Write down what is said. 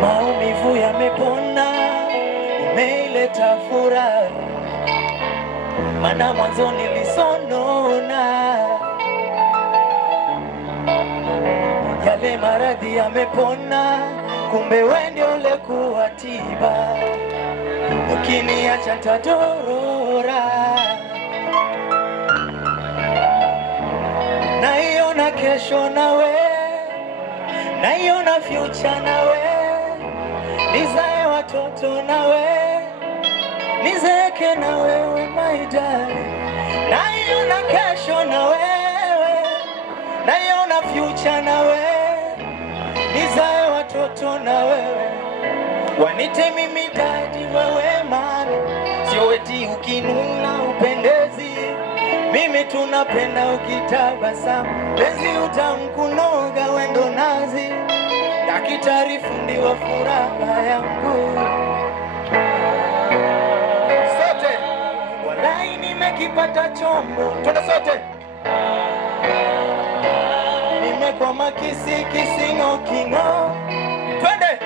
Maumivu yamepona, umeleta furaha, maana mwanzo nilisonona. Yale maradhi yamepona, kumbe wewe ndio ulikuwa tiba. Ukiniacha nitadorora, naiona kesho nawe, naiona future nawe, nizae watoto nawe, nizeke na wewe my darling. Naiona kesho na wewe, naiona future na wewe, nizae watoto na wewe, wanite mimi daddy wewe mami, sio eti ukinuna upendezi, mimi tunapenda ukitabasamu, penzi utamkunoga wendo nazi, daktari fundi wa furaha yangu. Sote walai nimekipata chombo, twende sote. Nimekwama kisi kingo, twende.